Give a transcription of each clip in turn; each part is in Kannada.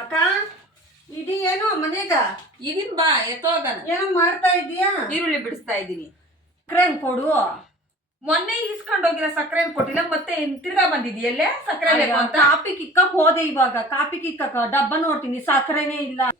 ಅಕ್ಕ ಇದೀನೇನು ಮನೆಗ ಇದೀನ್ ಬಾ ಎತ್ತೋಗನ ಏನೋ ಮಾಡ್ತಾ ಇದೀಯಾ? ಈರುಳ್ಳಿ ಬಿಡಿಸ್ತಾ ಇದ್ದೀನಿ. ಸಕ್ಕರೆ ಕೊಡು. ಮೊನ್ನೆ ಇಸ್ಕೊಂಡು ಹೋಗಿರೋ ಸಕ್ಕರೆ ಕೊಟ್ಟಿಲ್ಲ, ಮತ್ತೆ ತಿರ್ಗಾ ಬಂದಿದ್ಯಲ್ಲೇ ಸಕ್ಕರೆ ಬೇಕು ಅಂತ. ಕಾಪಿ ಕಿಕ್ಕಕ್ ಹೋದೆ, ಇವಾಗ ಕಾಪಿ ಕಿಕ್ಕಕ್ ಡಬ್ಬ ನೋಡ್ತೀನಿ ಸಕ್ಕರೆನೇ ಇಲ್ಲ.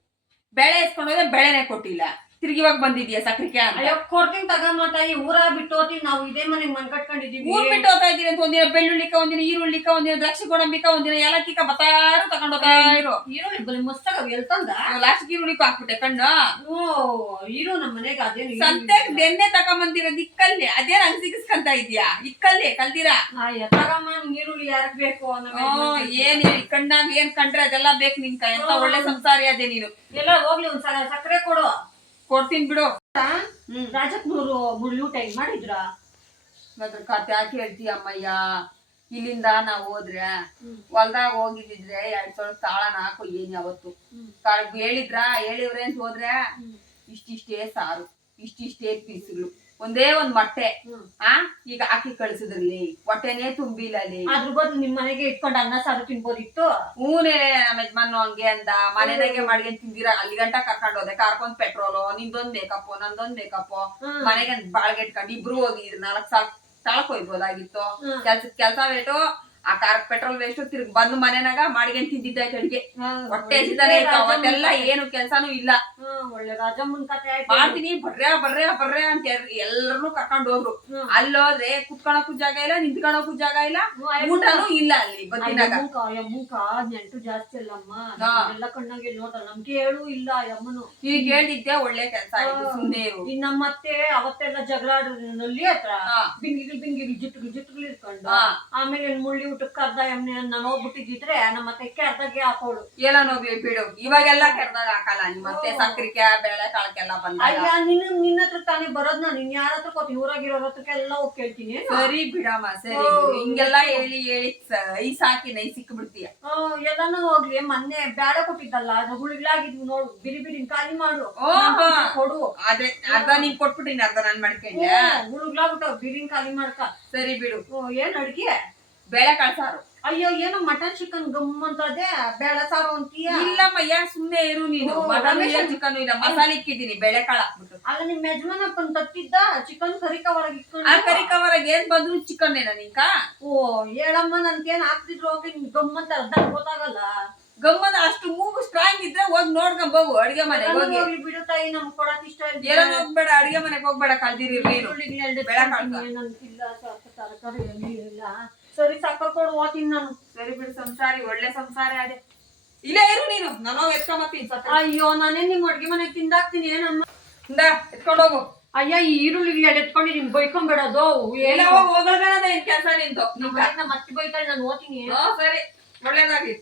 ಬೆಳೆ ಇಸ್ಕೊಂಡು ಹೋದ್ರೆ ಬೆಳೆನೆ ಕೊಟ್ಟಿಲ್ಲ, ತಿರ್ಗಿ ಇವಾಗ ಬಂದಿದ್ಯಾ ಸಕ್ಕರೆ ಅಂತ. ಅಯ್ಯೋ ಕೊಡ್ತೀನಿ ತಗಮ್ಮ ತಾಯಿ, ಊರ ಬಿಟ್ಟು ಹೋಗ್ತೀನಿ. ನಾವು ಇದೇ ಮನೆಗೆ ಮನ್ ಕಟ್ಕೊಂಡಿದೀವಿ. ಊರ್ ಬಿಟ್ಟು ಹೋಗ್ತಾ ಇದೀನಿ ಅಂತ ಒಂದಿನ ಬೆಳ್ಳುಳ್ಳಿಕ, ಒಂದಿನ ಈರುಳ್ಳಿಕ, ಒಂದಿನ ದ್ರಾಕ್ಷಿ ಗೋಡಂಬಿಕ, ಒಂದಿನ ಏಲಕ್ಕಿಕ ಬತ್ತಾರು ತಗೊಂಡ್ ಹೋಗ್ತಾ ಇರೋ. ಈರುಳ್ಳಿ ಬಲಿ ಮಸ್ತಾಗ ಎಲ್ತಂದ ಲಾಸ್ಟ್ ಈರುಳ್ಳಿಕ ಹಾಕ್ಬಿಟ್ಟೆ ಕಣ್ಣು. ಓ ಈರು ನಮ್ಮ ಮನೆಗೆ ಅದೇನು ಸದ್ಯಕ್ಕೆ ಬೆಣ್ಣೆ ತಗೊಂಬಂದಿರೋದು ಇಕ್ಕಲ್ಲಿ, ಅದೇ ನಂಗೆ ಸಿಗಿಸ್ಕೊಂತ ಇದ್ಯಾ ಇಕ್ಕಲ್ಲಿ ಕಲ್ದಿರಾ? ತಗಮ್ಮ ಈರುಳ್ಳಿ ಯಾರಕ್ ಬೇಕು ಏನ್ ಕಣ್ಣಾಗ ಏನ್ ಕಂಡ್ರೆ ಅದೆಲ್ಲ ಬೇಕು ನಿನ್ಕ. ಎಂತ ಒಳ್ಳೆ ಸಂಸಾರಿ ಅದೇ ನೀನು. ಎಲ್ಲ ಹೋಗ್ಲಿ ಒಂದ್ ಸಕ್ಕರೆ ಕೊಡು. ಕೊಡ್ತೀನಿ ಬಿಡು. ರಾಜಕ್ನೂರು ಊಟ ಹೆಂಗ್ ಮಾಡಿದ್ರ? ಅದ್ರ ಕತೆ ಯಾಕೆ ಹೇಳ್ತೀಯ ಅಮ್ಮಯ್ಯ? ಇಲ್ಲಿಂದ ನಾವ್ ಹೋದ್ರೆ ಹೊಲ್ದಾಗ ಹೋಗಿದ್ರೆ 2,000 ತಾಳನ ಹಾಕು ಏನ್ ಯಾವತ್ತು ಹೇಳಿವ್ರೆ ಅಂತ ಹೋದ್ರೆ ಇಷ್ಟಿಷ್ಟೇ ಸಾರು, ಇಷ್ಟಿಷ್ಟೇ ಪೀಸ್ಗಳು, ಒಂದೇ ಒಂದ್ ಮೊಟ್ಟೆ ಈಗ ಹಾಕಿ ಕಳ್ಸಿದ್ರಲ್ಲಿ ಹೊಟ್ಟೆನೇ ತುಂಬಿಲ್ಲ ಅಲ್ಲಿ. ಅದ್ರ ಬದಲು ನಿಮ್ ಮನೆಗೆ ಇಟ್ಕೊಂಡು ಅನ್ನ ಸಾರು ತಿನ್ಬೋದಿತ್ತು. ಹೂನೇ ನಮ್ಮ ಯಜಮಾನು ಹಂಗೆ ಅಂದ. ಮನೆದಾಗೆ ಮಾಡ್ಕೊಂಡ್ ತಿಂದಿರ ಅಲ್ಲಿ ಗಂಟ ಕರ್ಕೊಂಡ್ ಹೋದೆ, ಕರ್ಕೊಂಡ್ ಪೆಟ್ರೋಲು ನಿಂದೊಂದ್ ಬೇಕಪ್ಪೋ ನಂದೊಂದ್ ಬೇಕಪ್ಪೋ. ಮನೆಗೆ ಬಾಳ್ಗೆ ಇಟ್ಕೊಂಡು ಇಬ್ರು ಹೋಗಿದ್ರು. 4 ಸಾಕ್ ತಾಳಕ್ ಹೋಗ್ಬೋದಾಗಿತ್ತು. ಕೆಲ್ಸ ವೇಟು ಆ ಕಾರ್ ಪೆಟ್ರೋಲ್ ವೇಸ್ಟ್, ತಿರ್ಗಿ ಬಂದು ಮನೆನಾಗ ಮಾಡ್ಕೊಂಡ್ ತಿಂದಿದ್ದಾಯ್ತು ಅಡಿಗೆ. ಹೊಟ್ಟೆ ಹಸಿತಾನೆ ಇತ್ತು ಅವತ್ತೆಲ್ಲ, ಏನು ಕೆಲ್ಸಾನು ಇಲ್ಲ. ಒಳ್ಳೆ ರಾಜಮ್ಮನ್ ಕತೆ ಮಾಡ್ತೀನಿ ಬರ್ರೆ ಅಂತ ಎಲ್ಲರನ್ನು ಕರ್ಕೊಂಡ್ ಹೋದ್ರು. ಅಲ್ಲೋದ್ರೆ ಕುತ್ಕೊಳಕ್ಕೂ ಜಾಗ ಇಲ್ಲ, ನಿಂತ್ಕೊಳಕ್ಕೂ ಜಾಗ ಇಲ್ಲ, ಊಟನೂ ಇಲ್ಲ ಅಲ್ಲಿ ಬದ್ದಿನಾಗ. ಅಮ್ಮಕ್ಕ ನೆಂಟು ಜಾಸ್ತಿ ಅಲ್ಲಮ್ಮ, ಎಲ್ಲ ಕಣ್ಣಾಗೆ ನೋಡ್ದ ನಮ್ಗೆ ಹೇಳು ಇಲ್ಲ ಅಮ್ಮನು. ಈಗ ಹೇಳಿದ್ದೆ ಒಳ್ಳೆ ಕೆಲ್ಸ ಆಯ್ತು, ಸುಮ್ನೆ ಇರು. ನಮ್ಮತ್ತೆ ಅವತ್ತೆಲ್ಲ ಜಗಳಾಡಲ್ಲಿ ಹತ್ರ ಬಿಂಗಿಗಳು ಜುಟ್ಟುಗಳು ಇಟ್ಕೊಂಡು ಆಮೇಲೆ ಮುಳ್ಳಿ ಊಟಕ್ಕೆ ಕರ್ದ ಎಮ್ಮೆ ನಾನು ಹೋಗ್ಬಿಟ್ಟಿದ್ರೆ ನಮ್ಮ ಅತ್ತೆ ಅರ್ಧಗೆ ಹಾಕೋಳು. ಎಲ್ಲ ನೋವಿ ಬಿಡು, ಇವಾಗೆಲ್ಲ ಕೆರ್ದಾಗ ಹಾಕಲ್ಲ. ನಿಮ್ಮತ್ತೆ ಸಕ್ರಿಕೆ ಬೇಳೆ ಕಾಳಕ್ಕೆಲ್ಲ ಬಂದ. ನಿನ್ನ ಹತ್ರ ತಾನೇ ಬರೋದ್. ನಾನು ಇನ್ ಯಾರ ಹತ್ರ ಕೊಡ್ತೀನಿ, ಊರಾಗಿರೋರ ಹತ್ರಕ್ಕೆಲ್ಲ ಹೋಗಿ ಕೇಳ್ತೀನಿ. ಸರಿ ಬಿಡಮ್ಮ, ಸರಿ ಹಿಂಗೆಲ್ಲ ಹೇಳಿ ಈ ಸಾಕಿ ನೈ ಸಿಕ್ ಬಿಡ್ತೀಯ. ಎಲ್ಲಾನು ಹೋಗ್ಲಿ, ಮೊನ್ನೆ ಬೇಡ ಕೊಟ್ಟಿದ್ದಲ್ಲ ಅದು ಹುಳಿಗಳಾಗಿದ್ವು ನೋಡು, ಬಿರಿ ಖಾಲಿ ಮಾಡು ಕೊಡು. ಅದೇ ಅರ್ಧ ನೀನ್ ಕೊಟ್ಬಿಟ್ಟಿನಿ, ಅರ್ಧ ನಾನ್ ಮಾಡ್ಕೊಂಡೆ. ಹುಳುಗ್ಲಾಗ್ಬಿಟ್ಟವ್, ಬಿರಿನ್ ಖಾಲಿ ಮಾಡ್ಕ. ಸರಿ ಬಿಡು. ಏನ್ ಅಡ್ಗೆ? ಬೇಳೆ ಕಾಳು ಸಾರು. ಅಯ್ಯೋ ಏನೋ ಮಟನ್ ಚಿಕನ್ ಗಮ್ ಅಂತದೆ, ಬೇಳೆ ಸಾರು ಅಂತೀಯ? ಇಲ್ಲಮ್ಮಯ್ಯ ಸುಮ್ನೆ ಇರು ನೀನು. ಮಟನ್ ಇಲ್ಲ ಚಿಕನ್ ಇಲ್ಲ, ಮಸಾಲೆ ಇಕ್ಕಿದೀನಿ ಬೇಳೆ ಕಾಳು ಹಾಕ್ಬಿಟ್ಟು. ಅಲ್ಲ ನಿಮ್ ಯಜಮಾನಪ್ಪನ್ ತತ್ತಿದ್ದ ಚಿಕನ್ ಕರಿ ಕವರಾಗ ಇಟ್ಕೊಂಡು. ಆ ಕರಿ ಕವರಾಗ ಏನ್ ಬಂದ್ರು ಚಿಕನ್ ಏನ ನಿಂಕ? ಓ ಹೇಳಮ್ಮ, ನನ್ಗೇನ್ ಹಾಕ್ತಿದ್ರು ಹೋಗಿ ಗಮ್ ಅಂತ ಅರ್ಧ ಗೊತ್ತಾಗಲ್ಲ. ಗಮ್ಮನ ಅಷ್ಟು ಮೂಗು ಸ್ಟ್ರಾಂಗ್ ಇದ್ರೆ ಹೋಗಿ ನೋಡ್ಕೊಂಡ್ ಹೋಗು ಅಡ್ಗೆ ಮನೆಗೆ ಹೋಗಿ. ಬಿಡು ತಾಯಿ, ನಮ್ಗೆ ಕೊಡಕ್ ಇಷ್ಟ ಇಲ್ಲ. ಏನೋ ಹೋಗ್ಬೇಡ, ಅಡ್ಗೆ ಮನೆಗೆ ಹೋಗ್ಬೇಡ, ಕಲ್ದಿರಿ ನೀನು. ಬೆಳೆ ಕಾಳು ತರಕಾರಿ ಇಲ್ಲ. ಸರಿ ಸಕ್ಕರೆ ಕೊಡು, ಓದ್ತೀನಿ ನಾನು. ಸರಿ ಬಿಡು, ಸಂಸಾರಿ ಒಳ್ಳೆ ಸಂಸಾರಿ ಅದೇ. ಇಲ್ಲೇ ಇರು ನೀನು, ನಾನು ಎತ್ಕೊಂಬತ್ತೀನಿ. ಅಯ್ಯೋ ನಾನೇ ನಿಮ್ ಅಡ್ಗೆ ಮನೆಗೆ ತಿಂದಾಕ್ತೀನಿ ಏನಮ್ಮ. ಎತ್ಕೊಂಡು ಹೋಗು. ಅಯ್ಯ ಈ ಈರುಳ್ಳಿ ಎತ್ಕೊಂಡಿದೀನಿ, ಬೈಕೊಂಡ್ಬಿಡೋದು. ಹೋಗೋಣ ಕೆಲಸ ನಿಂತು. ಮತ್ತೆ ಬೈತಾಳೆ, ನಾನು ಓದ್ತೀನಿ. ಸರಿ, ಒಳ್ಳೇದಾಗ್ಲಿ.